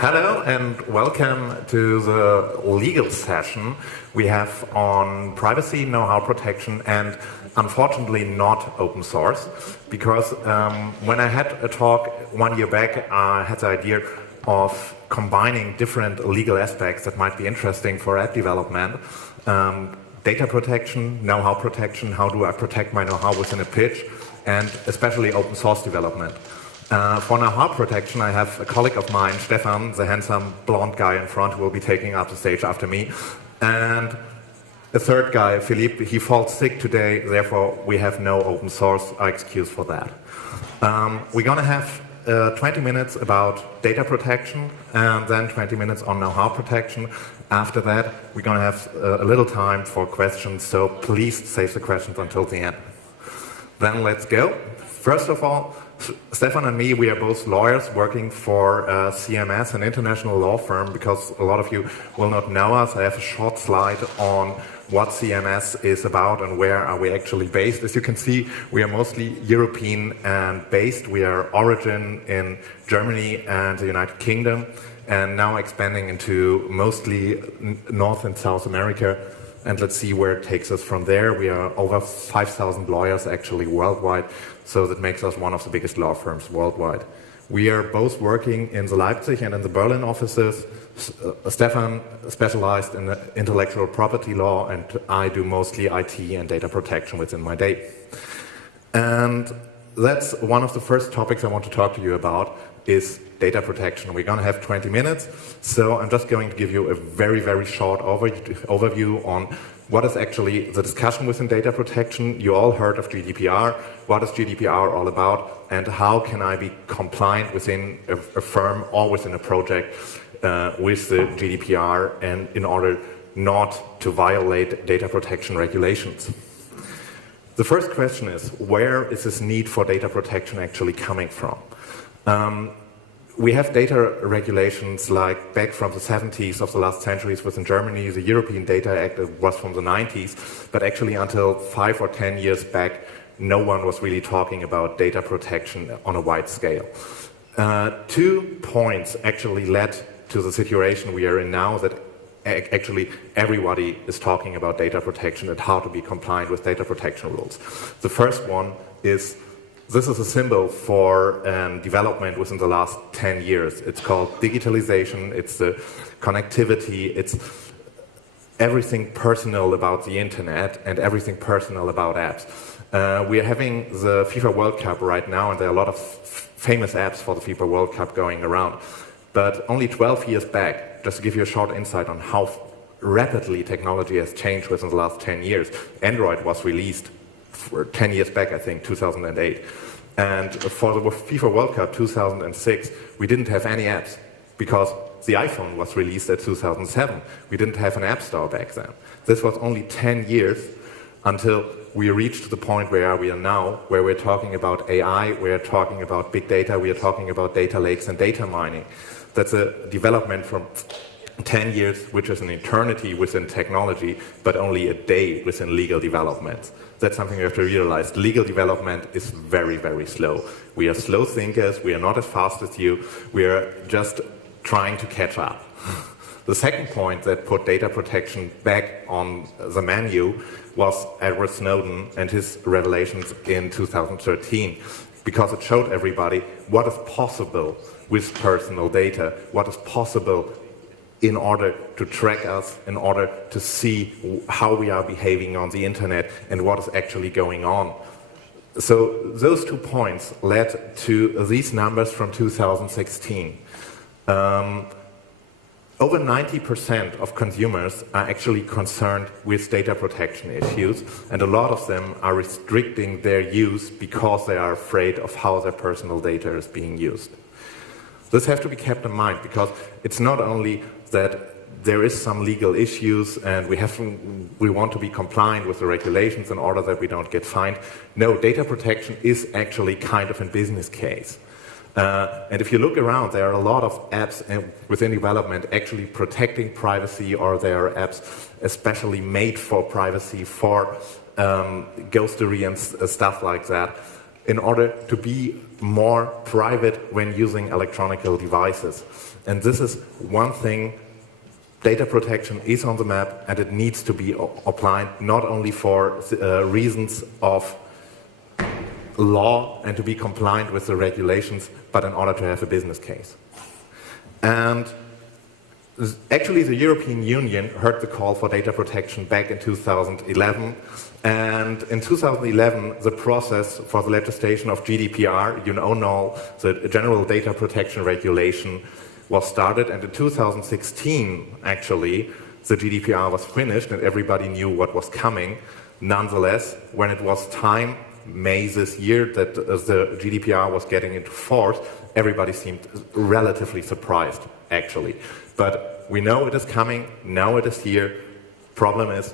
Hello and welcome to the legal session we have on privacy, know-how protection, and unfortunately not open source. Because when I had a talk 1 year back, I had the idea of combining different legal aspects that might be interesting for app development. Data protection, know-how protection, how do I protect my know-how within a pitch, and especially open source development. For know-how protection, I have a colleague of mine, Stefan, the handsome blonde guy in front, who will be taking up the stage after me. And a third guy, Philippe, he falls sick today, therefore we have no open source excuse for that. We're going to have 20 minutes about data protection and then 20 minutes on know-how protection. After that, we're going to have a little time for questions, so please save the questions until the end. Then let's go. First of all, Stefan and me, we are both lawyers working for CMS, an international law firm, because a lot of you will not know us. I have a short slide on what CMS is about and where are we actually based. As you can see, we are mostly European and based. We are origin in Germany and the United Kingdom, and now expanding into mostly North and South America. And let's see where it takes us from there. We are over 5,000 lawyers actually worldwide, so that makes us one of the biggest law firms worldwide. We are both working in the Leipzig and in the Berlin offices. Stefan specialized in intellectual property law, and I do mostly IT and data protection within my day. And that's one of the first topics I want to talk to you about is data protection. We're going to have 20 minutes, so I'm just going to give you a very, very short overview on what is actually the discussion within data protection. You all heard of GDPR. What is GDPR all about, and how can I be compliant within a firm or within a project with the GDPR, and in order not to violate data protection regulations. The first question is, where is this need for data protection actually coming from? We have data regulations like back from the 70s of the last centuries within Germany. The European Data Act was from the 90s, but actually until 5 or 10 years back, no one was really talking about data protection on a wide scale. 2 points actually led to the situation we are in now, that actually everybody is talking about data protection and how to be compliant with data protection rules. The first one is, this is a symbol for development within the last 10 years. It's called digitalization, it's the connectivity, it's everything personal about the internet and everything personal about apps. We are having the FIFA World Cup right now, and there are a lot of famous apps for the FIFA World Cup going around. But only 12 years back, just to give you a short insight on how rapidly technology has changed within the last 10 years, Android was released 10 years back, I think, 2008. And for the FIFA World Cup 2006, we didn't have any apps because the iPhone was released at 2007. We didn't have an app store back then. This was only 10 years until we reached the point where we are now, where we're talking about AI, we're talking about big data, we are talking about data lakes and data mining. That's a development from 10 years, which is an eternity within technology, but only a day within legal development. That's something you have to realize. Legal development is very, very slow. We are slow thinkers, we are not as fast as you, we are just trying to catch up. The second point that put data protection back on the menu was Edward Snowden and his revelations in 2013, because it showed everybody what is possible with personal data, what is possible in order to track us, in order to see how we are behaving on the internet and what is actually going on. So those 2 points led to these numbers from 2016. Over 90% of consumers are actually concerned with data protection issues, and a lot of them are restricting their use because they are afraid of how their personal data is being used. This has to be kept in mind, because it's not only that there is some legal issues and we want to be compliant with the regulations in order that we don't get fined. No, data protection is actually kind of a business case. And if you look around, there are a lot of apps within development actually protecting privacy, or there are apps especially made for privacy, for ghostery and stuff like that. in order to be more private when using electronic devices. And this is one thing. Data protection is on the map, and it needs to be applied not only for reasons of law and to be compliant with the regulations, but in order to have a business case. And actually, the European Union heard the call for data protection back in 2011. And in 2011, the process for the legislation of GDPR, you know, the General Data Protection Regulation, was started. And in 2016, actually, the GDPR was finished and everybody knew what was coming. Nonetheless, when it was time, May this year, that the GDPR was getting into force, everybody seemed relatively surprised, actually. But we know it is coming, now it is here. Problem is,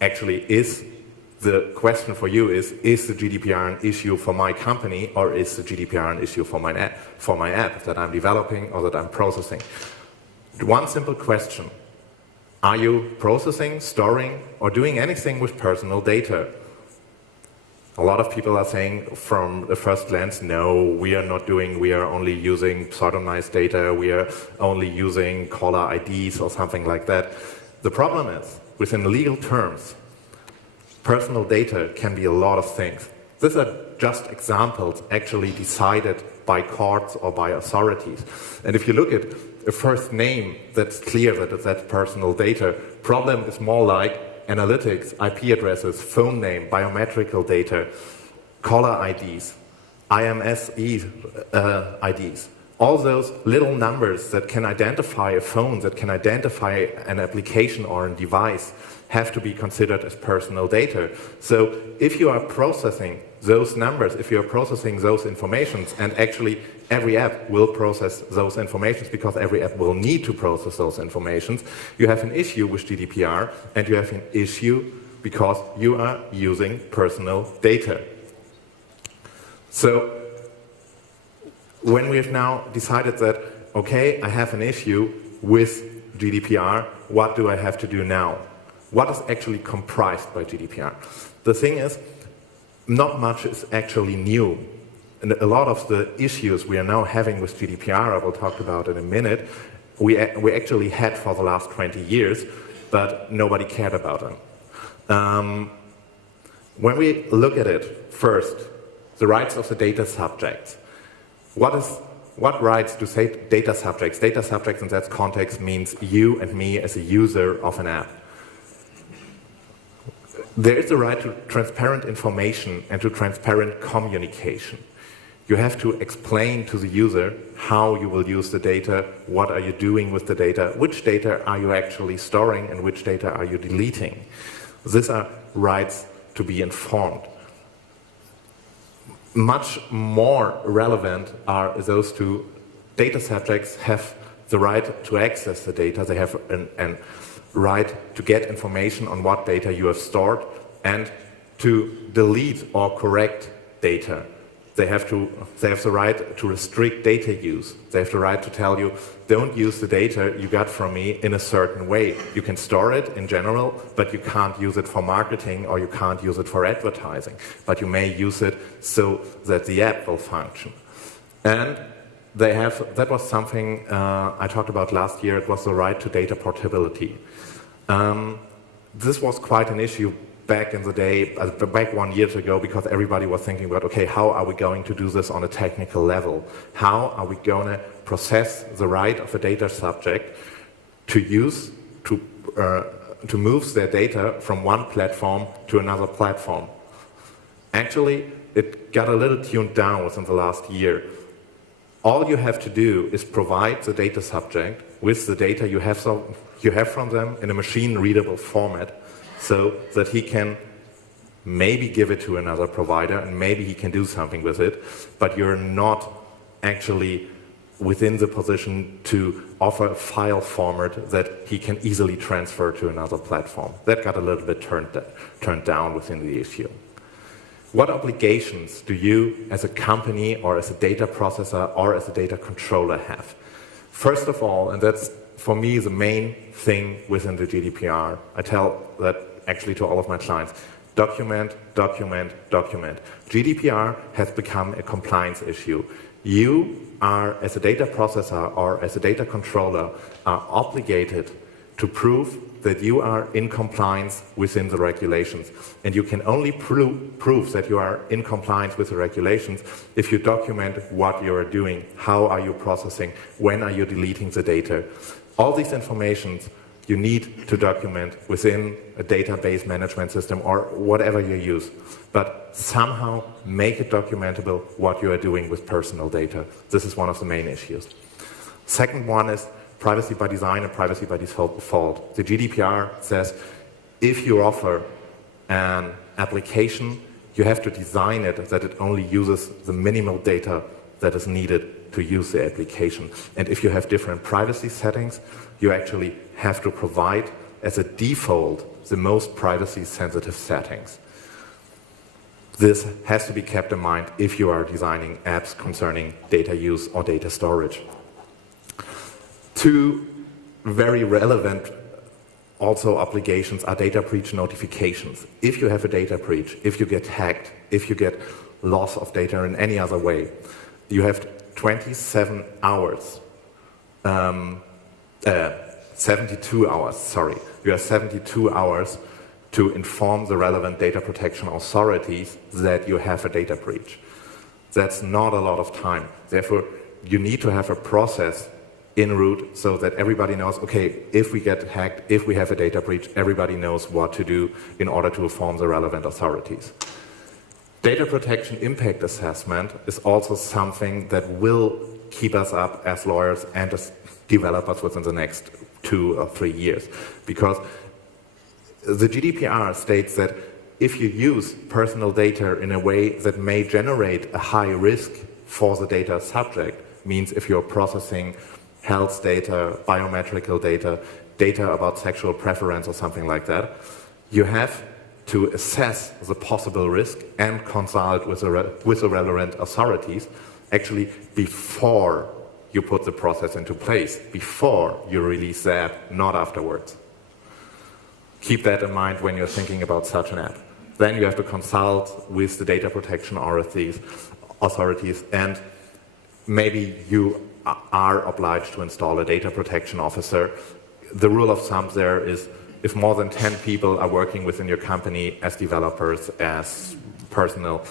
actually, the question for you is the GDPR an issue for my company, or is the GDPR an issue for my app that I'm developing or that I'm processing? One simple question. Are you processing, storing, or doing anything with personal data? A lot of people are saying from the first glance, no, we are not doing, we are only using pseudonymized data, we are only using caller IDs or something like that. The problem is, within legal terms, personal data can be a lot of things. These are just examples actually decided by courts or by authorities. And if you look at a first name, that's clear that that's personal data. Problem is more like analytics, IP addresses, phone name, biometrical data, caller IDs, IMSE IDs. All those little numbers that can identify a phone, that can identify an application or a device, have to be considered as personal data. So if you are processing those numbers, if you're processing those informations, and actually every app will process those informations because every app will need to process those informations, you have an issue with GDPR, and you have an issue because you are using personal data. So when we have now decided that, okay, I have an issue with GDPR, what do I have to do now? What is actually comprised by GDPR? The thing is, not much is actually new. And a lot of the issues we are now having with GDPR, I will talk about in a minute, we actually had for the last 20 years, but nobody cared about them. When we look at it, first, the rights of the data subjects. What rights do data subjects? Data subjects in that context means you and me as a user of an app. There is a right to transparent information and to transparent communication. You have to explain to the user how you will use the data, what are you doing with the data, which data are you actually storing and which data are you deleting. These are rights to be informed. Much more relevant are those two. Data subjects have the right to access the data. They have an right to get information on what data you have stored and to delete or correct data. They have the right to restrict data use. They have the right to tell you, don't use the data you got from me in a certain way. You can store it in general, but you can't use it for marketing or you can't use it for advertising. But you may use it so that the app will function. And that was something I talked about last year. It was the right to data portability. This was quite an issue back in the day, back 1 year ago, because everybody was thinking about, okay, how are we going to do this on a technical level? How are we going to process the right of a data subject to move their data from one platform to another platform? Actually, it got a little tuned down within the last year. All you have to do is provide the data subject with the data you have from them in a machine-readable format, so that he can maybe give it to another provider and maybe he can do something with it, but you're not actually within the position to offer a file format that he can easily transfer to another platform. That got a little bit turned down within the issue. What obligations do you as a company or as a data processor or as a data controller have? First of all, and that's for me the main thing within the GDPR, I tell that actually to all of my clients, Document, document, document. GDPR has become a compliance issue. You are, as a data processor or as a data controller, are obligated to prove that you are in compliance within the regulations. And you can only prove that you are in compliance with the regulations if you document what you are doing, how are you processing, when are you deleting the data. All these informations you need to document within a database management system or whatever you use. But somehow make it documentable what you are doing with personal data. This is one of the main issues. Second one is privacy by design and privacy by default. The GDPR says if you offer an application, you have to design it that it only uses the minimal data that is needed to use the application. And if you have different privacy settings, you actually have to provide as a default the most privacy sensitive settings. This has to be kept in mind if you are designing apps concerning data use or data storage. Two very relevant also obligations are data breach notifications. If you have a data breach, if you get hacked, if you get loss of data in any other way, you have 27 hours, 72 hours, sorry. You have 72 hours to inform the relevant data protection authorities that you have a data breach. That's not a lot of time. Therefore, you need to have a process en route so that everybody knows, okay, if we get hacked, if we have a data breach, everybody knows what to do in order to inform the relevant authorities. Data protection impact assessment is also something that will keep us up as lawyers and as developers within the next 2 or 3 years. Because the GDPR states that if you use personal data in a way that may generate a high risk for the data subject, means if you're processing health data, biometrical data, data about sexual preference or something like that, you have to assess the possible risk and consult with the relevant authorities actually before you put the process into place, before you release the app, not afterwards. Keep that in mind when you're thinking about such an app. Then you have to consult with the data protection authorities, and maybe you are obliged to install a data protection officer. The rule of thumb there is if more than 10 people are working within your company as developers, as personnel,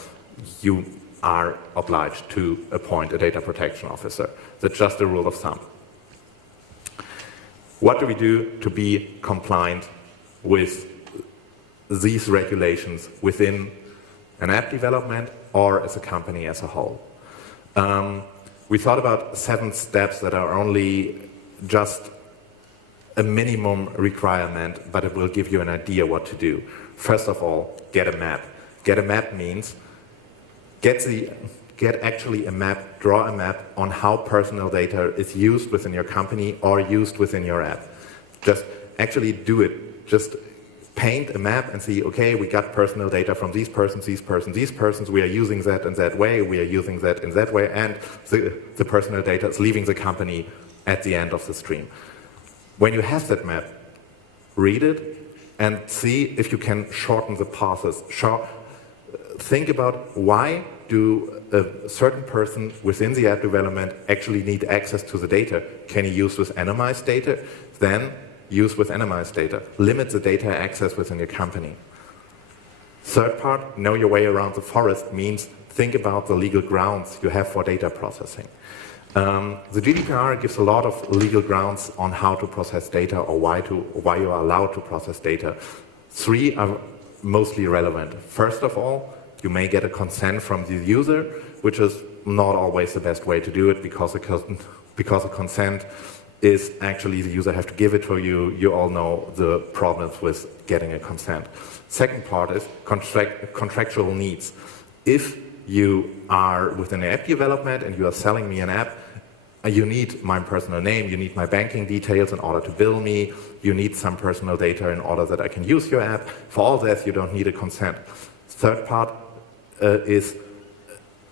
you are obliged to appoint a data protection officer. That's just a rule of thumb. What do we do to be compliant with these regulations within an app development or as a company as a whole? We thought about 7 steps that are only just a minimum requirement, but it will give you an idea what to do. First of all, get a map. Get a map means get actually a map, draw a map on how personal data is used within your company or used within your app. Just actually do it. Just paint a map and see, okay, we got personal data from these persons, these persons, we are using that in that way, we are using that in that way, and the personal data is leaving the company at the end of the stream. When you have that map, read it and see if you can shorten the passes. Think about why do a certain person within the app development actually need access to the data. Can he use with anonymized data? Then use with anonymized data. Limit the data access within your company. Third part, know your way around the forest means think about the legal grounds you have for data processing. The GDPR gives a lot of legal grounds on how to process data or why you are allowed to process data. 3 are mostly relevant. First of all, you may get a consent from the user, which is not always the best way to do it because a consent is actually the user have to give it to you. You all know the problems with getting a consent. Second part is contractual needs. If you are within an app development and you are selling me an app, you need my personal name, you need my banking details in order to bill me, you need some personal data in order that I can use your app. For all that, you don't need a consent. Third part is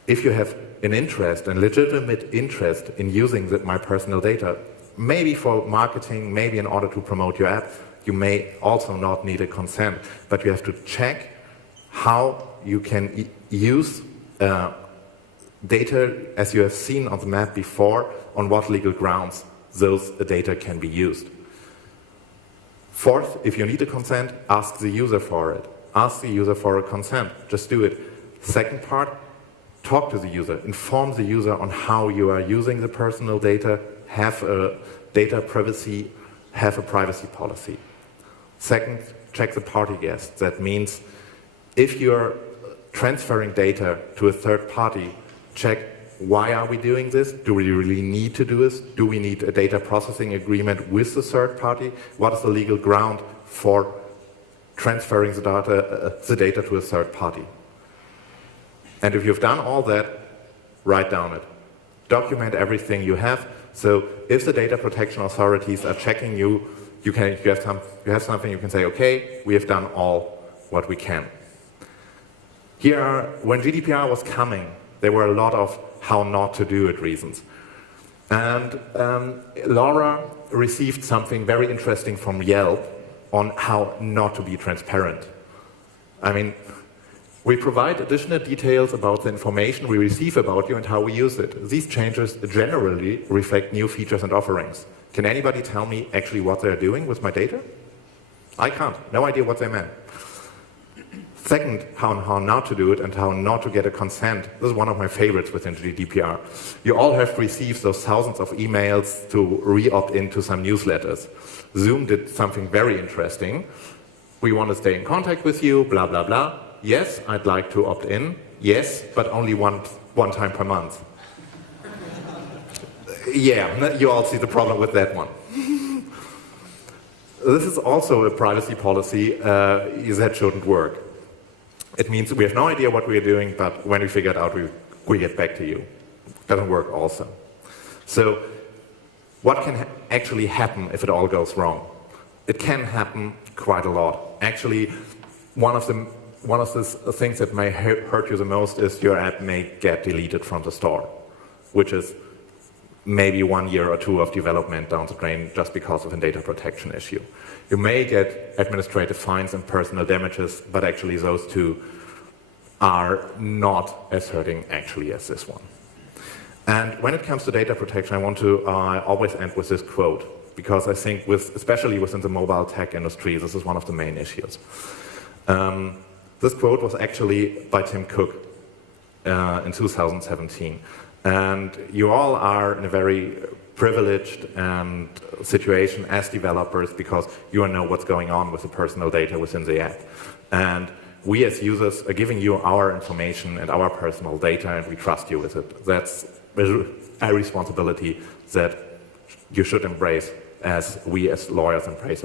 if you have an interest, a legitimate interest in using my personal data, maybe for marketing, maybe in order to promote your app, you may also not need a consent, but you have to check how you can use data as you have seen on the map before, on what legal grounds those data can be used. Fourth, if you need a consent, ask the user for it. Ask the user for a consent. Just do it. Second part, talk to the user. Inform the user on how you are using the personal data. Have a data privacy, have a privacy policy. Second, check the party guest. That means if you're transferring data to a third party, check why are we doing this? Do we really need to do this? Do we need a data processing agreement with the third party? What is the legal ground for transferring the data to a third party? And if you've done all that, write down it. Document everything you have. So if the data protection authorities are checking you, you have something you can say, okay, we have done all what we can. When GDPR was coming, there were a lot of how not to do it reasons. And Laura received something very interesting from Yelp on how not to be transparent. I mean, we provide additional details about the information we receive about you and how we use it. These changes generally reflect new features and offerings. Can anybody tell me actually what they're doing with my data? I can't. No idea what they meant. Second, how not to do it and how not to get a consent. This is one of my favorites within GDPR. You all have received those thousands of emails to re-opt into some newsletters. Zoom did something very interesting. We want to stay in contact with you, blah, blah, blah. Yes, I'd like to opt in. Yes, but only one time per month. Yeah, you all see the problem with that one. This is also a privacy policy that shouldn't work. It means we have no idea what we are doing, but when we figure it out, we get back to you. Doesn't work also. So what can actually happen if it all goes wrong? It can happen quite a lot. Actually, one of the things that may hurt you the most is your app may get deleted from the store, which is maybe 1 year or two of development down the drain just because of a data protection issue. You may get administrative fines and personal damages, but actually those two are not as hurting actually as this one. And when it comes to data protection, I want to always end with this quote, because I think especially within the mobile tech industry, this is one of the main issues. This quote was actually by Tim Cook in 2017. And you all are in a very privileged situation as developers because you know what's going on with the personal data within the app. And we as users are giving you our information and our personal data, and we trust you with it. That's a responsibility that you should embrace as we as lawyers embrace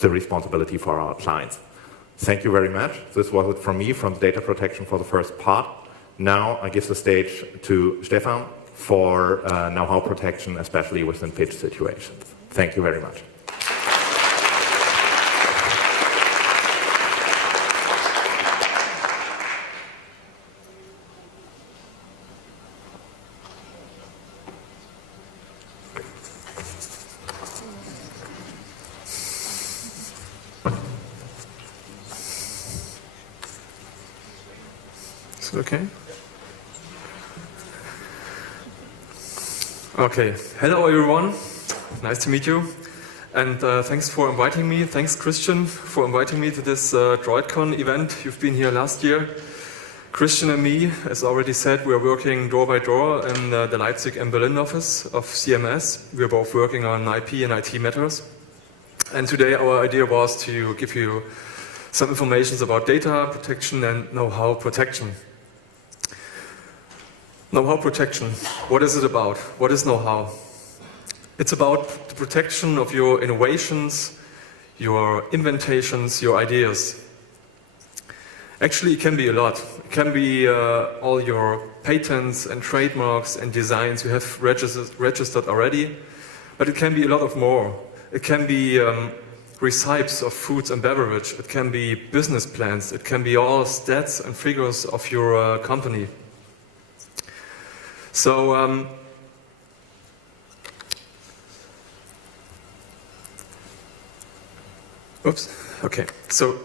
the responsibility for our clients. Thank you very much. This was it from me, from data protection for the first part. Now I give the stage to Stefan for know-how protection, especially within pitch situations. Thank you very much. Is it okay? Okay, hello everyone, nice to meet you, and thanks for inviting me. Thanks Christian for inviting me to this droidCon event. You've been here last year. Christian and me, as already said, we're working door by door in the Leipzig and Berlin office of CMS. We're both working on IP and IT matters. And today our idea was to give you some information about data protection and know-how protection. Know-how protection, what is it about? What is know-how? It's about the protection of your innovations, your inventations, your ideas. Actually, it can be a lot. It can be all your patents and trademarks and designs you have registered already, but it can be a lot of more. It can be recipes of foods and beverage. It can be business plans. It can be all stats and figures of your company. So, oops, okay. So,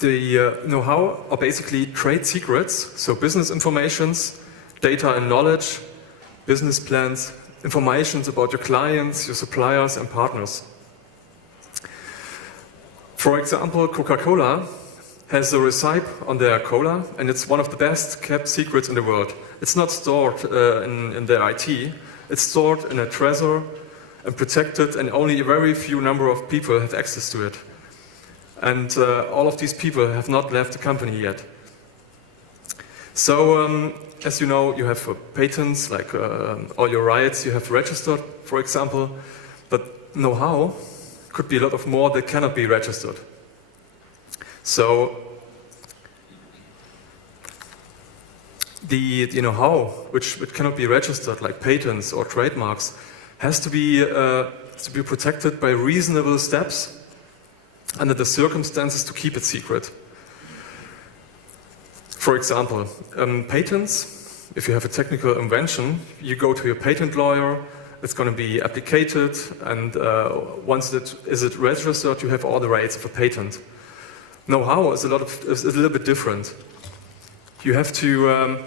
The know-how are basically trade secrets, so business informations, data and knowledge, business plans, informations about your clients, your suppliers and partners. For example, Coca-Cola has a recipe on their cola, and it's one of the best kept secrets in the world. It's not stored in their IT, it's stored in a treasure and protected, and only a very few number of people have access to it. And all of these people have not left the company yet. So, as you know, you have patents, like all your rights you have registered, for example, but know-how could be a lot of more that cannot be registered. So, the know-how which cannot be registered, like patents or trademarks, has to be protected by reasonable steps under the circumstances to keep it secret. For example, patents, if you have a technical invention, you go to your patent lawyer, it's going to be applicated, and once it is registered, you have all the rights of a patent. Know-how is a little bit different. You have to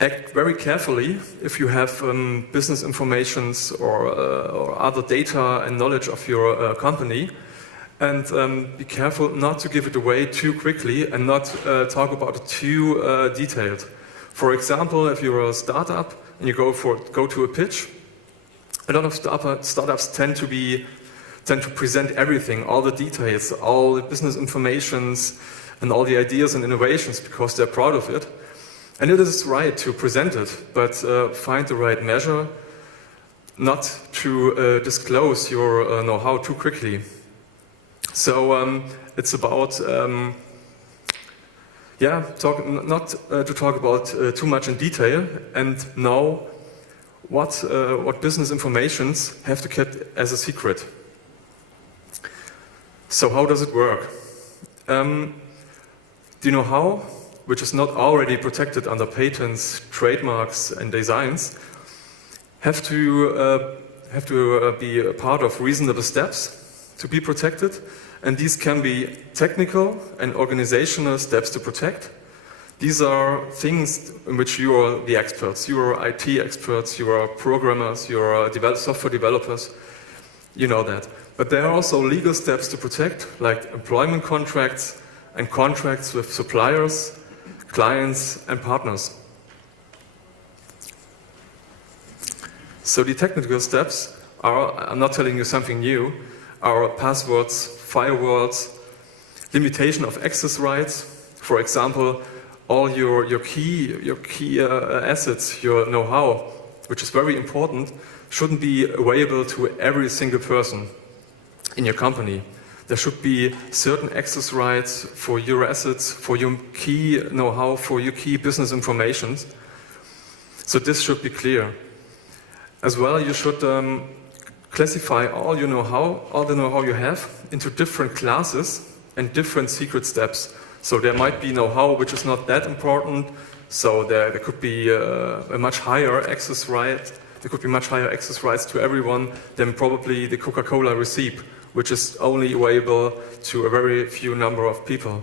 act very carefully if you have business informations or other data and knowledge of your company, and be careful not to give it away too quickly and not talk about it too detailed. For example, if you're a startup and you go to a pitch, a lot of startups tend to present everything, all the details, all the business informations, and all the ideas and innovations because they're proud of it. And it is right to present it, but find the right measure not to disclose your know-how too quickly. So it's about not to talk about too much in detail, and know what business informations have to keep as a secret. So how does it work? The know-how, which is not already protected under patents, trademarks, and designs, have to be a part of reasonable steps to be protected, and these can be technical and organizational steps to protect. These are things in which you are the experts. You are IT experts, you are programmers, you are software developers. You know that. But there are also legal steps to protect, like employment contracts and contracts with suppliers, clients, and partners. So the technical steps are, I'm not telling you something new, are passwords, firewalls, limitation of access rights. For example, all your key assets, your know-how, which is very important, shouldn't be available to every single person in your company. There should be certain access rights for your assets, for your key know-how, for your key business information. So this should be clear. As well, you should classify all your know-how, all the know-how you have, into different classes and different secret steps. So there might be know-how which is not that important. So there could be a much higher access right. There could be much higher access rights to everyone than probably the Coca-Cola recipe, which is only available to a very few number of people.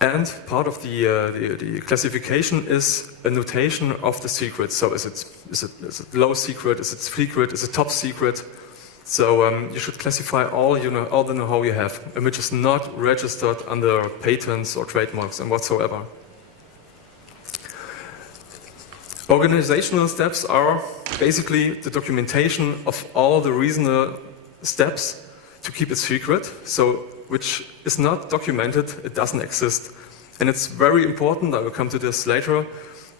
And part of the classification is a notation of the secret. So is it low secret? Is it secret? Is it top secret? So you should classify all the know-how you have, and which is not registered under patents or trademarks and whatsoever. Organizational steps are basically the documentation of all the reasonable steps to keep it secret. So which is not documented, it doesn't exist. And it's very important, I will come to this later,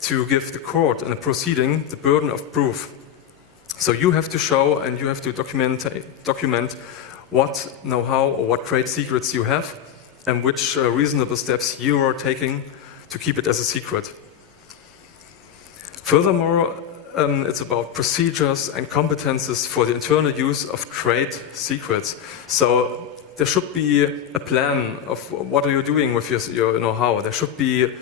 to give the court in a proceeding the burden of proof. So you have to show and you have to document what know-how or what trade secrets you have and which reasonable steps you are taking to keep it as a secret. Furthermore, it's about procedures and competences for the internal use of trade secrets. So there should be a plan of what are you doing with your know-how. There should be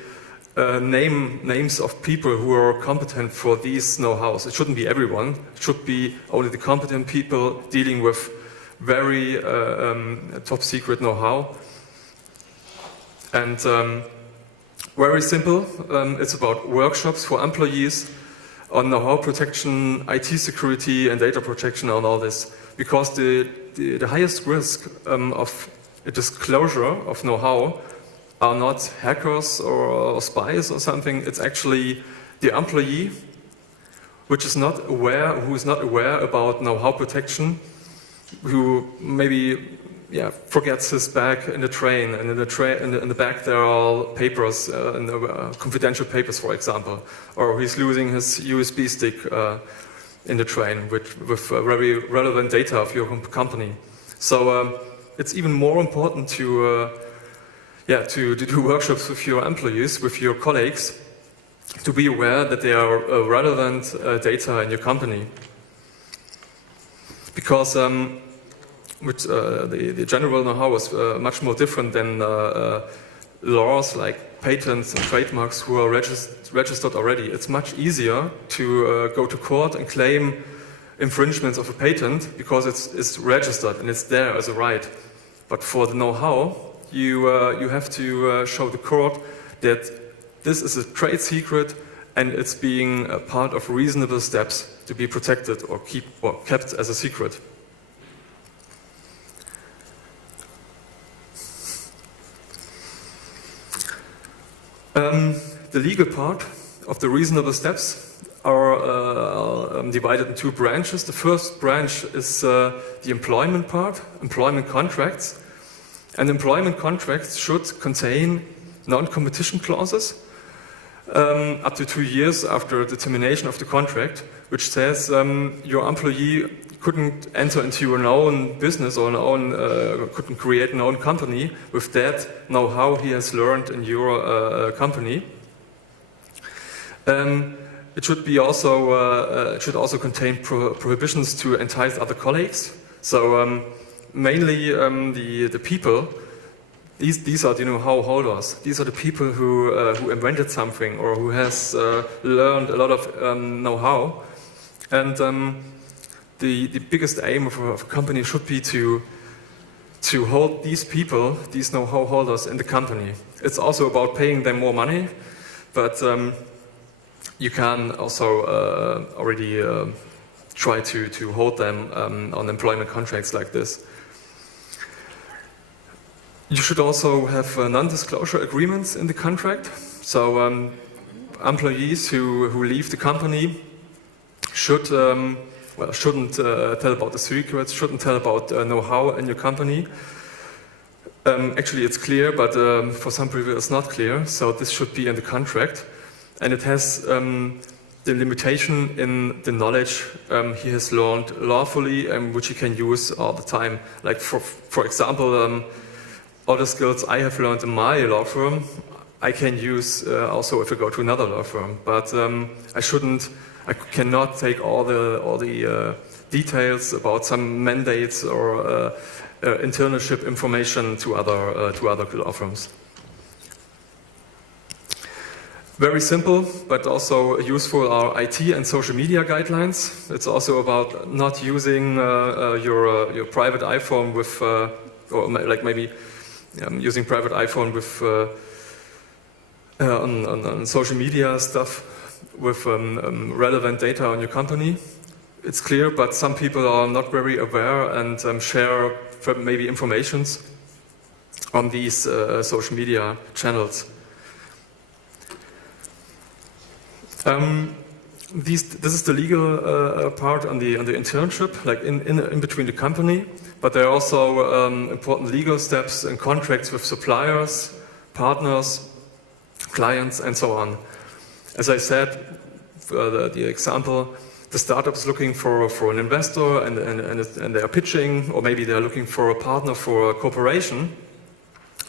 names of people who are competent for these know-hows. It shouldn't be everyone. It should be only the competent people dealing with very top secret know-how. And very simple. It's about workshops for employees on know-how protection, IT security, and data protection, and all this. Because the highest risk of a disclosure of know-how are not hackers or spies or something. It's actually the employee who is not aware about know-how protection, who maybe forgets his bag in the train, and in the bag there are papers, confidential papers, for example, or he's losing his USB stick in the train with very relevant data of your company. So it's even more important to do workshops with your employees, with your colleagues, to be aware that they are relevant data in your company. Because the general know-how is much more different than laws like patents and trademarks who are registered already. It's much easier to go to court and claim infringements of a patent because it's registered and it's there as a right. But for the know-how, you have to show the court that this is a trade secret and it's being a part of reasonable steps to be protected or kept as a secret. The legal part of the reasonable steps are divided in two branches. The first branch is the employment part, employment contracts. And employment contracts should contain non-competition clauses up to 2 years after the termination of the contract, which says your employee couldn't enter into an own business or couldn't create an own company with that know-how he has learned in your company. It should also contain prohibitions to entice other colleagues. So mainly the people. These are the know-how holders. These are the people who invented something or who has learned a lot of know-how. And the biggest aim of a company should be to hold these people, these know-how holders, in the company. It's also about paying them more money, but you can also already try to hold them on employment contracts like this. You should also have non-disclosure agreements in the contract. So employees who leave the company shouldn't tell about the secrets, shouldn't tell about know-how in your company. Actually, it's clear, but for some people it's not clear. So this should be in the contract, and it has the limitation in the knowledge he has learned lawfully and which he can use all the time. Like for example. All the skills I have learned in my law firm, I can use also if I go to another law firm. But I cannot take all the details about some mandates or internship information to other law firms. Very simple, but also useful are IT and social media guidelines. It's also about not using your private iPhone with, or like maybe. Using private iPhone with on social media stuff with relevant data on your company. It's clear, but some people are not very aware and share maybe informations on these social media channels. This is the legal part on the internship, like in between the company. But there are also important legal steps and contracts with suppliers, partners, clients, and so on. As I said, the example, the startup is looking for an investor and they are pitching, or maybe they are looking for a partner for a corporation.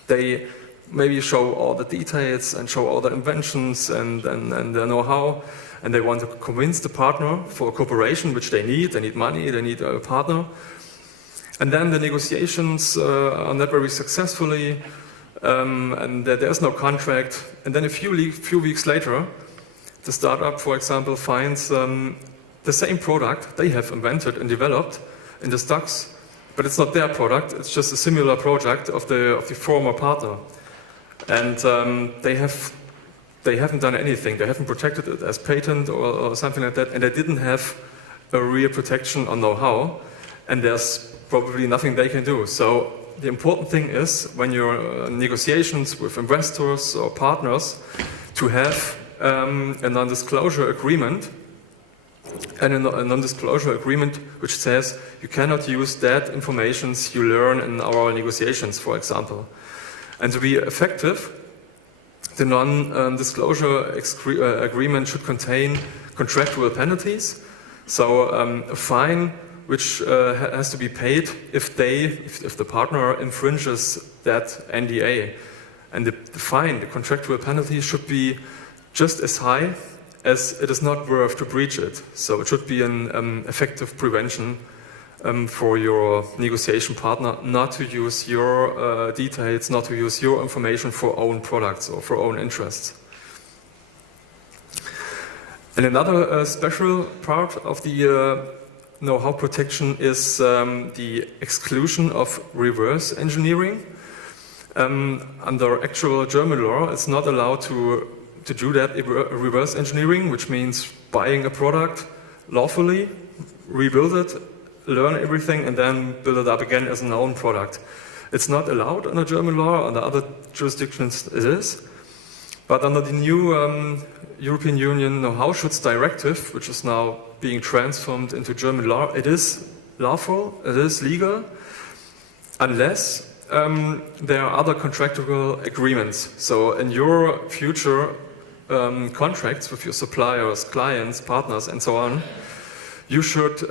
They maybe show all the details and show all the inventions and the know-how, and they want to convince the partner for a corporation, which they need money, they need a partner. And then the negotiations are not very successfully, and there's no contract. And then a few weeks later, the startup, for example, finds the same product they have invented and developed in the stocks, but it's not their product. It's just a similar project of the former partner, and they haven't done anything. They haven't protected it as patent or something like that, and they didn't have a real protection on know-how, and there's probably nothing they can do. So the important thing is, when you're negotiations with investors or partners, to have a non-disclosure agreement, and a non-disclosure agreement which says you cannot use that information you learn in our negotiations, for example. And to be effective, the non-disclosure agreement should contain contractual penalties, so a fine which has to be paid if the partner infringes that NDA. And the fine, the contractual penalty, should be just as high as it is not worth to breach it. So it should be an effective prevention for your negotiation partner not to use your details, not to use your information for own products or for own interests. And another special part of the know-how protection is the exclusion of reverse engineering. Under actual German law, it's not allowed to do that reverse engineering, which means buying a product lawfully, rebuild it, learn everything, and then build it up again as an own product. It's not allowed under German law. Under other jurisdictions it is. But under the new European Union Know-how Schutz Directive, which is now being transformed into German law, it is lawful, it is legal, unless there are other contractual agreements. So in your future contracts with your suppliers, clients, partners, and so on, you should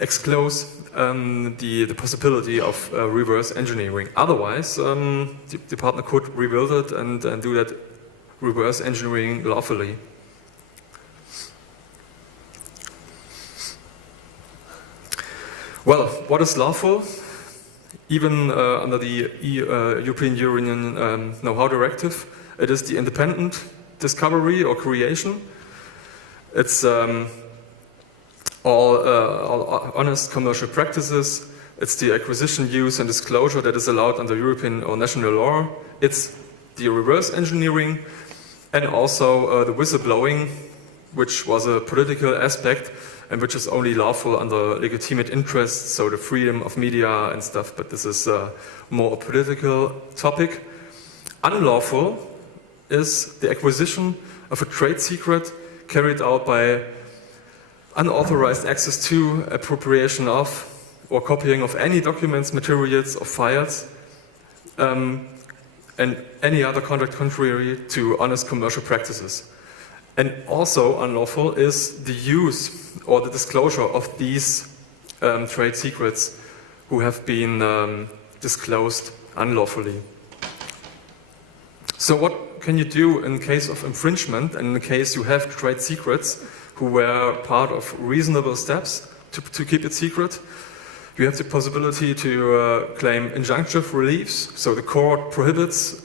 exclude the possibility of reverse engineering. Otherwise, the partner could rebuild it and do that reverse engineering lawfully. Well, what is lawful? Even under the European Union Know-how Directive, it is the independent discovery or creation. It's all honest commercial practices. It's the acquisition, use, and disclosure that is allowed under European or national law. It's the reverse engineering, and also the whistleblowing, which was a political aspect and which is only lawful under legitimate interests, so the freedom of media and stuff, but this is more a political topic. Unlawful is the acquisition of a trade secret carried out by unauthorized access to, appropriation of, or copying of any documents, materials, or files, and any other conduct contrary to honest commercial practices. And also unlawful is the use or the disclosure of these trade secrets who have been disclosed unlawfully. So what can you do in case of infringement and in case you have trade secrets who were part of reasonable steps to keep it secret? You have the possibility to claim injunctive reliefs, so the court prohibits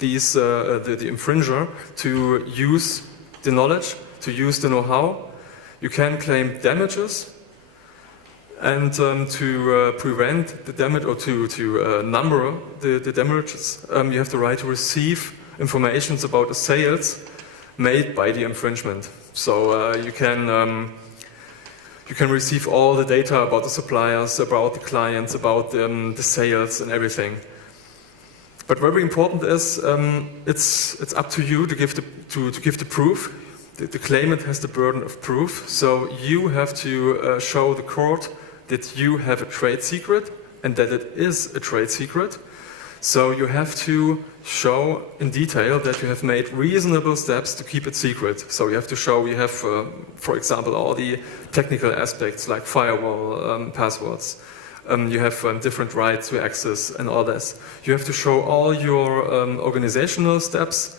these, the infringer to use the knowledge, to use the know-how. You can claim damages, and to prevent the damage or to number the damages, you have the right to receive information about the sales made by the infringement. So you can receive all the data about the suppliers, about the clients, about the sales and everything. But very important is it's up to you to give the proof. The claimant has the burden of proof, so you have to show the court that you have a trade secret and that it is a trade secret. So you have to show in detail that you have made reasonable steps to keep it secret. So you have to show you have, for example, all the technical aspects like firewall passwords. You have different rights to access and all this. You have to show all your organizational steps,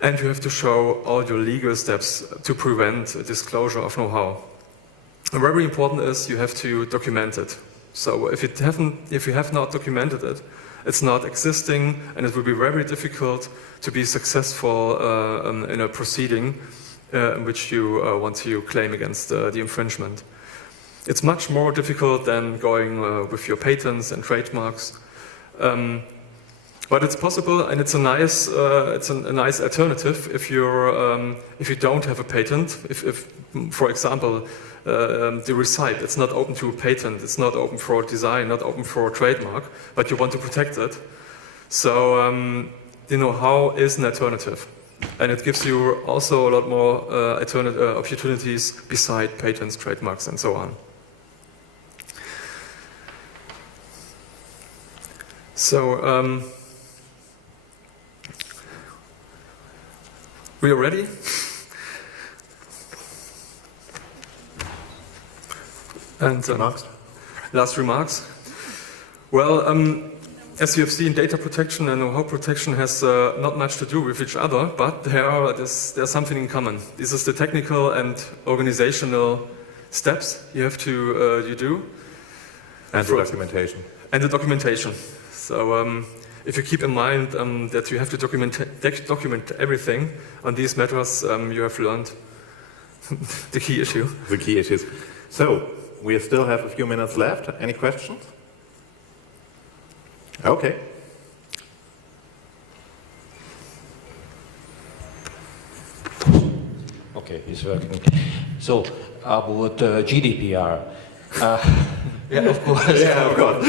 and you have to show all your legal steps to prevent disclosure of know-how. And very important is you have to document it. So if you have not documented it, it's not existing, and it will be very difficult to be successful in a proceeding in which you want to claim against the infringement. It's much more difficult than going with your patents and trademarks. But it's possible, and it's a nice alternative if you don't have a patent. If for example, the recite, it's not open to a patent, it's not open for design, not open for a trademark, but you want to protect it. So the know-how is an alternative, and it gives you also a lot more opportunities beside patents, trademarks, and so on. So we are ready? And last remarks. Well, as you have seen, data protection and know-how protection has not much to do with each other, but there's something in common. This is the technical and organizational steps you have to you do. And the documentation. And the documentation. So if you keep in mind that you have to document everything on these matters, you have learned the key issue. The key issues. So, we still have a few minutes left. Any questions? Okay. Okay, it's working. So, about GDPR. Yeah, of course. Yeah, of course.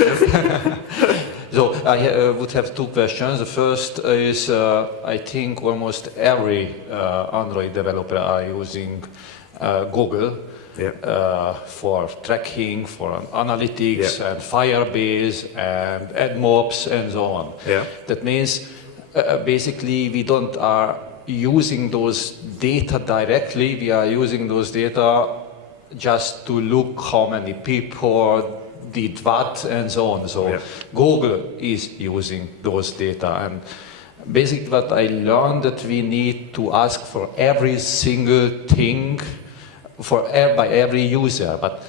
So I would have two questions. The first is, I think almost every Android developer are using Google for tracking, for analytics, and Firebase, and AdMobs, and so on. Yeah. That means basically we don't are using those data directly. We are using those data just to look how many people did what and so on. So Google is using those data, and basically what I learned that we need to ask for every single thing by every user. But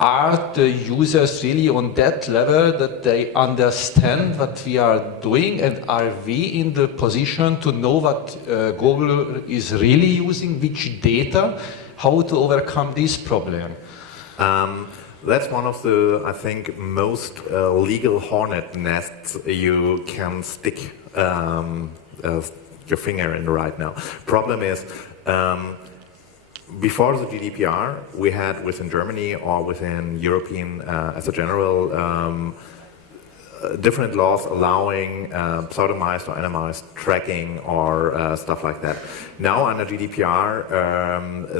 are the users really on that level that they understand what we are doing, and are we in the position to know what Google is really using, which data, how to overcome this problem? That's one of the, I think, most legal hornet nests you can stick your finger in right now. Problem is, before the GDPR, we had within Germany or within European, as a general, different laws allowing pseudonymized or anonymized tracking or stuff like that. Now under GDPR,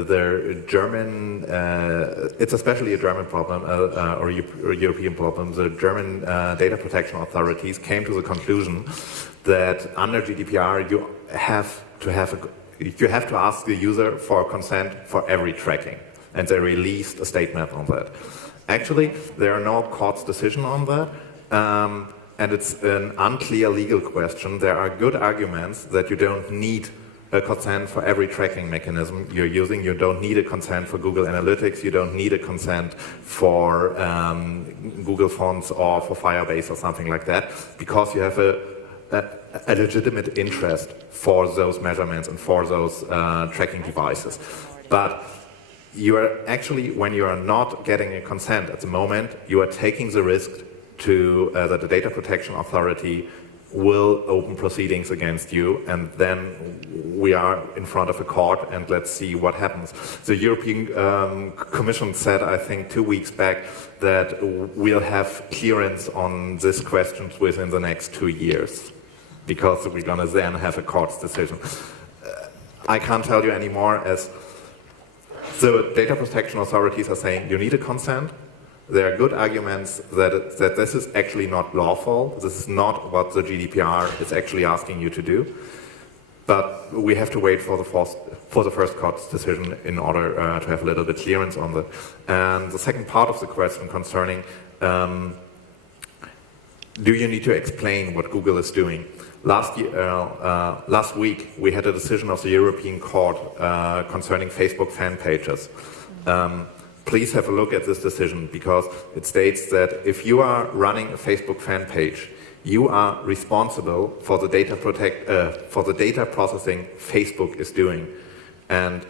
the German, it's especially a German problem or a European problem. The German data protection authorities came to the conclusion that under GDPR you have to ask the user for consent for every tracking, and they released a statement on that. Actually, there are no court's decision on that. And it's an unclear legal question. There are good arguments that you don't need a consent for every tracking mechanism you're using. You don't need a consent for Google Analytics. You don't need a consent for Google Fonts or for Firebase or something like that, because you have a legitimate interest for those measurements and for those tracking devices. But you are actually, when you are not getting a consent at the moment, you are taking the risk that the data protection authority will open proceedings against you, and then we are in front of a court, and let's see what happens. The European Commission said, I think 2 weeks back, that we'll have clearance on these questions within the next 2 years, because we're going to then have a court's decision. I can't tell you anymore, as the data protection authorities are saying you need a consent. There are good arguments that this is actually not lawful. This is not what the GDPR is actually asking you to do. But we have to wait for the first court's decision in order to have a little bit clearance on that. And the second part of the question concerning, do you need to explain what Google is doing? Last week, we had a decision of the European Court concerning Facebook fan pages. please have a look at this decision, because it states that if you are running a Facebook fan page, you are responsible for the data processing Facebook is doing, and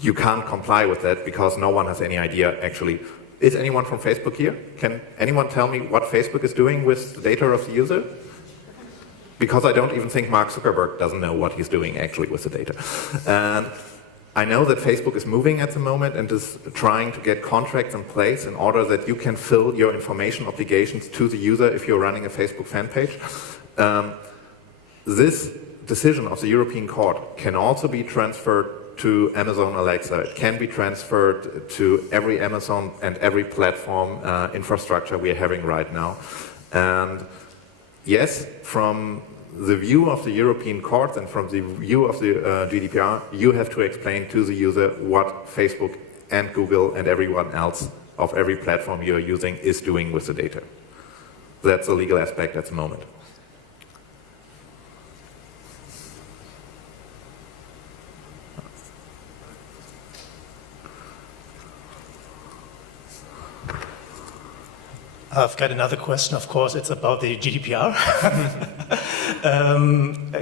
you can't comply with that because no one has any idea actually. Is anyone from Facebook here? Can anyone tell me what Facebook is doing with the data of the user? Because I don't even think Mark Zuckerberg doesn't know what he's doing actually with the data. And I know that Facebook is moving at the moment and is trying to get contracts in place in order that you can fill your information obligations to the user if you're running a Facebook fan page. This decision of the European Court can also be transferred to Amazon Alexa. It can be transferred to every Amazon and every platform infrastructure we are having right now. And yes, from the view of the European courts and from the view of the GDPR, you have to explain to the user what Facebook and Google and everyone else of every platform you're using is doing with the data. That's the legal aspect at the moment. I've got another question, of course, it's about the GDPR.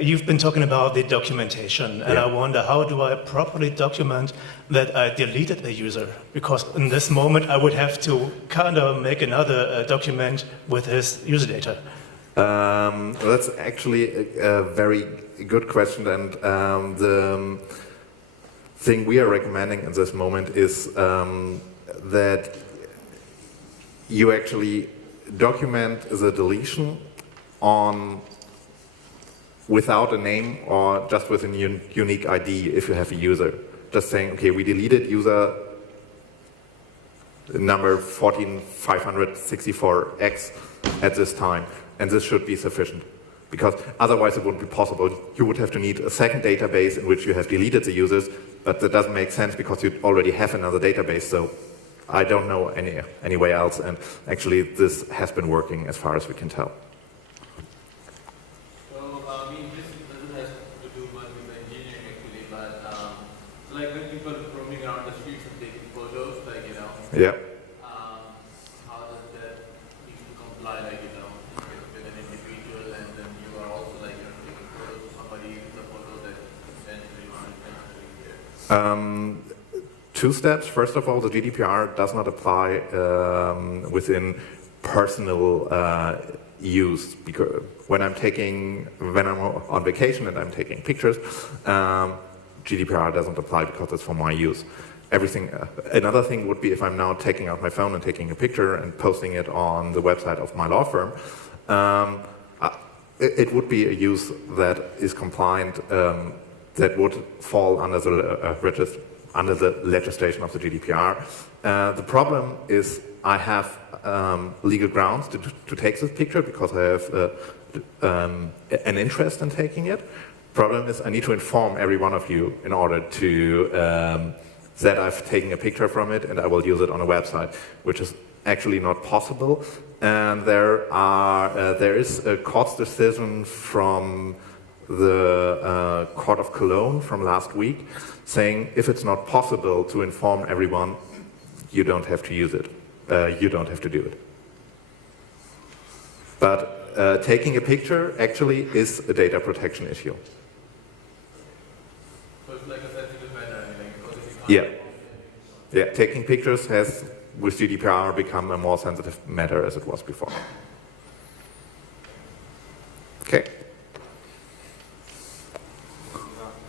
You've been talking about the documentation, and I wonder, how do I properly document that I deleted a user? Because in this moment, I would have to kind of make another document with his user data. That's actually a very good question, and the thing we are recommending at this moment is that you actually document the deletion without a name or just with a unique ID if you have a user. Just saying, okay, we deleted user number 14564X at this time, and this should be sufficient. Because otherwise it wouldn't be possible. You would have to need a second database in which you have deleted the users, but that doesn't make sense because you already have another database. So I don't know any way else, and actually this has been working as far as we can tell. So, I mean, this doesn't have to do much with engineering actually, but like when people are roaming around the streets and taking photos, like, you know, Yeah. how does that need to comply, like, you know, with an individual, and then you are also, like, you know, taking photos of somebody with a photo that essentially not intentionally there? Two steps. First of all, the GDPR does not apply within personal use, because when I'm on vacation and I'm taking pictures, GDPR doesn't apply because it's for my use. Another thing would be if I'm now taking out my phone and taking a picture and posting it on the website of my law firm, it would be a use that is compliant, that would fall under the legislation of the GDPR. The problem is I have legal grounds to take this picture because I have an interest in taking it. Problem is I need to inform every one of you in order to that I've taken a picture from it and I will use it on a website, which is actually not possible. And there is a court decision from the Court of Cologne from last week saying if it's not possible to inform everyone, you don't have to use it. You don't have to do it. But taking a picture actually is a data protection issue. So it's like a sensitive matter, I mean, because if you can't... Yeah, taking pictures has, with GDPR, become a more sensitive matter as it was before. Okay.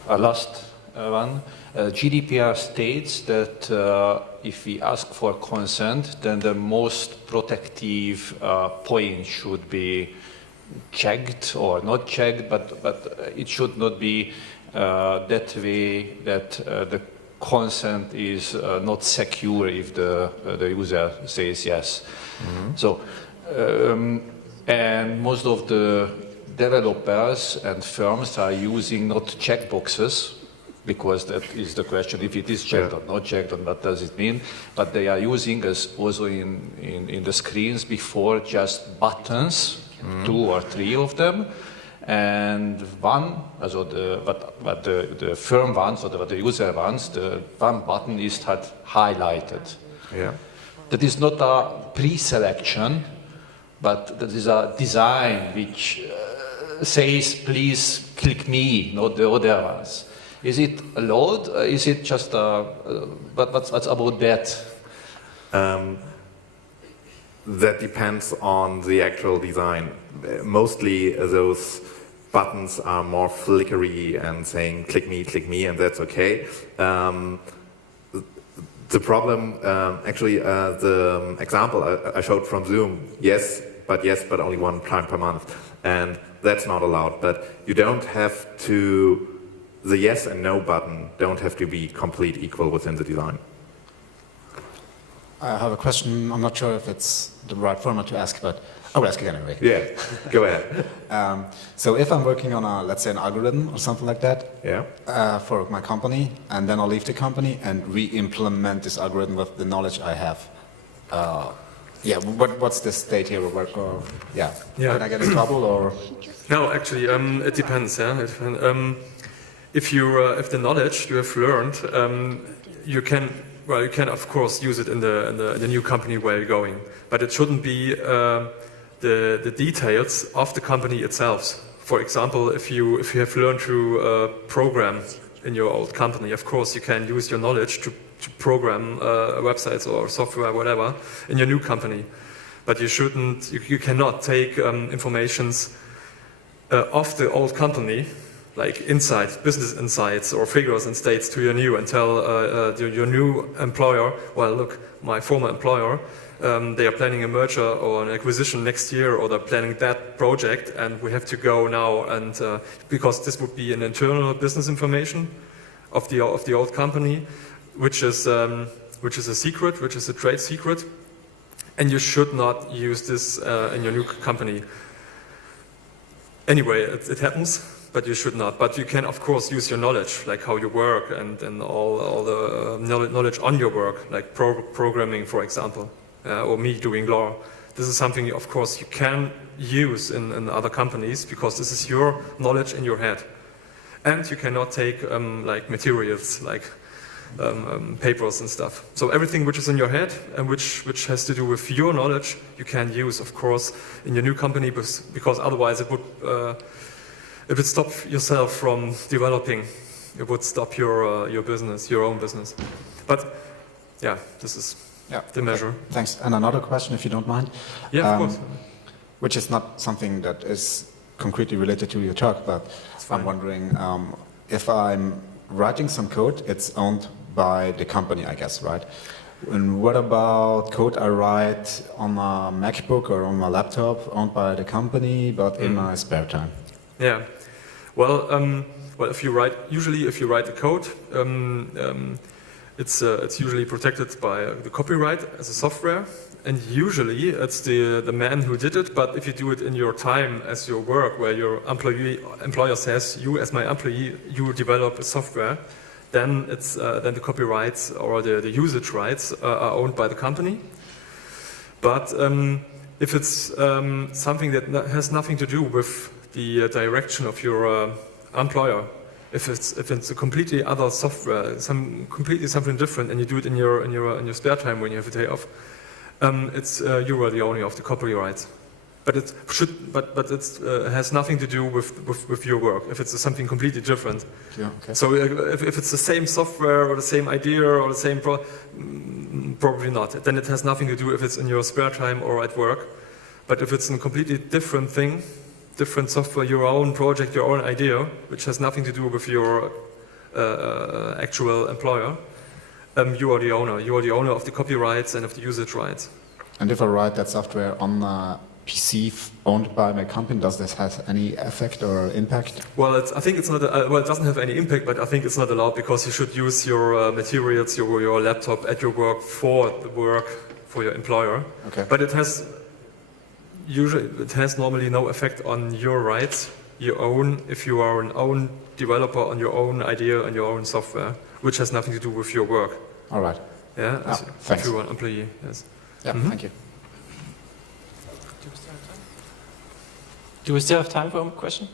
Last one. GDPR states that if we ask for consent, then the most protective point should be checked or not checked, but it should not be that way that the consent is not secure if the user says yes. Mm-hmm. So, and most of the developers and firms are using not checkboxes, because that is the question, if it is checked or not checked, and what does it mean? But they are using, as also in the screens before, just buttons, 2 or 3 of them, and what the firm wants or what the user wants, the one button is highlighted. Yeah. That is not a pre-selection, but that is a design which says, please click me, not the other ones. Is it allowed? Is it just what's about that? That depends on the actual design. Mostly those buttons are more flickery and saying click me, and that's okay. The problem, actually, the example I showed from Zoom, yes, but only one time per month. And that's not allowed. But you don't have to, the yes and no button don't have to be complete equal within the design. I have a question. I'm not sure if it's the right format to ask, but I will ask it anyway. Yeah, go ahead. So if I'm working on a, let's say, an algorithm or something like that, Yeah. for my company, and then I'll leave the company and re-implement this algorithm with the knowledge I have. What's the state here? Yeah. Can I get in trouble or? No, actually, it depends. Yeah, if the knowledge you have learned, you can of course use it in the new company where you're going, but it shouldn't be the details of the company itself. For example, if you have learned to program in your old company, of course you can use your knowledge to program websites or software, whatever, in your new company. But you cannot take informations of the old company, like insights, business insights or figures and states to your new and tell your new employer, well, look, my former employer, they are planning a merger or an acquisition next year, or they're planning that project, and we have to go now, and because this would be an internal business information of the old company, which is a secret, which is a trade secret, and you should not use this in your new company. Anyway, it happens, but you should not. But you can, of course, use your knowledge, like how you work and all the knowledge on your work, like programming, for example, or me doing law. This is something, of course, you can use in other companies, because this is your knowledge in your head. And you cannot take like materials, like papers and stuff. So everything which is in your head and which has to do with your knowledge, you can use, of course, in your new company, because otherwise it would stop yourself from developing. It would stop your business, your own business. But yeah, this is the measure. Thanks. And another question, if you don't mind. Yeah, of course. Which is not something that is concretely related to your talk, but I'm wondering if I'm writing some code, it's owned by the company, I guess, right? And what about code I write on a MacBook or on my laptop, owned by the company, but in my spare time? Yeah. Well, if you write the code, it's usually protected by the copyright as a software, and usually it's the man who did it. But if you do it in your time as your work, where your employer says, you as my employee, you develop a software, then then the copyrights or the usage rights are owned by the company. But if it's something that has nothing to do with the direction of your employer, if it's a completely other software, completely something different, and you do it in your spare time when you have a day off, you are the owner of the copyrights. But it has nothing to do with your work. If it's something completely different. Yeah, okay. So if it's the same software or the same idea or the same probably not. Then it has nothing to do if it's in your spare time or at work. But if it's a completely different thing, different software, your own project, your own idea, which has nothing to do with your actual employer, you are the owner. You are the owner of the copyrights and of the usage rights. And if I write that software on a PC owned by my company, does this have any effect or impact? Well, I think it's not. Well, it doesn't have any impact, but I think it's not allowed, because you should use your materials, your laptop at your work for the work for your employer. Okay. But it has normally no effect on your rights you own if you are an own developer on your own idea and your own software, which has nothing to do with your work. All right. Yeah. Thanks. If you are an employee. Yes. Yeah. Thank you. Do we still have time for a question?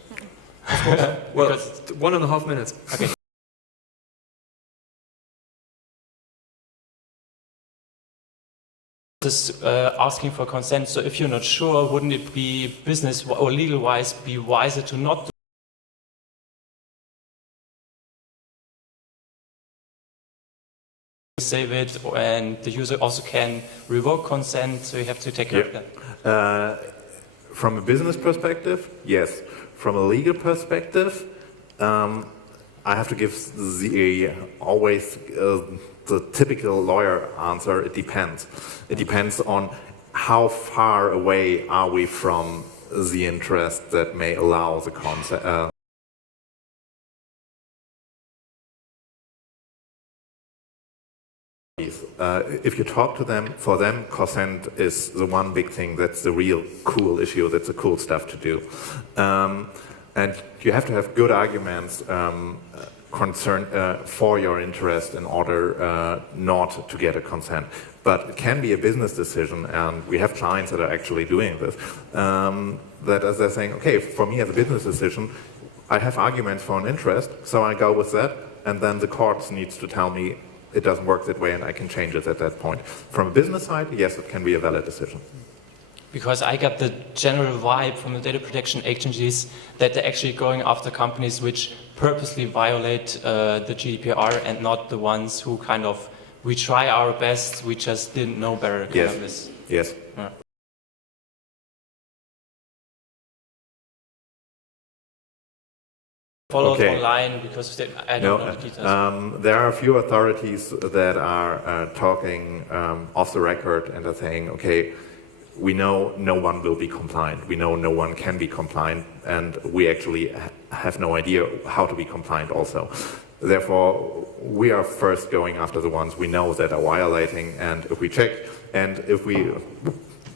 Well, Because- 1.5 minutes. Okay. Just asking for consent. So if you're not sure, wouldn't it be business or legal-wise be wiser to not save it, and the user also can revoke consent? So you have to take care of that. From a business perspective, yes. From a legal perspective, I have to give always the typical lawyer answer. It depends. It depends on how far away are we from the interest that may allow the consent. If you talk to them, for them, consent is the one big thing. That's the real cool issue. That's the cool stuff to do. And you have to have good arguments for your interest in order not to get a consent. But it can be a business decision, and we have clients that are actually doing this, that as they're saying, okay, for me as a business decision, I have arguments for an interest, so I go with that, and then the courts needs to tell me it doesn't work that way and I can change it at that point. From a business side, yes, it can be a valid decision. Because I got the general vibe from the data protection agencies that they're actually going after companies which purposely violate the GDPR and not the ones who kind of, we try our best, we just didn't know better. Yes. Of this. Yes. Yeah. Followed online because I don't know the details. There are a few authorities that are talking off the record and are saying, okay, we know no one will be compliant. We know no one can be compliant, and we actually have no idea how to be compliant also. Therefore, we are first going after the ones we know that are violating, and if we check, and if we,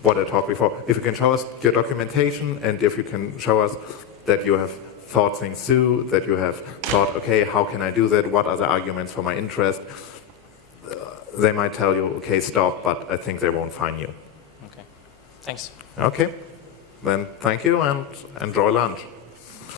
what I talked before, if you can show us your documentation, and if you can show us that you have thought things through, that you have thought, okay, how can I do that? What are the arguments for my interest? They might tell you, okay, stop, but I think they won't fine you. Okay, thanks. Okay, then thank you and enjoy lunch.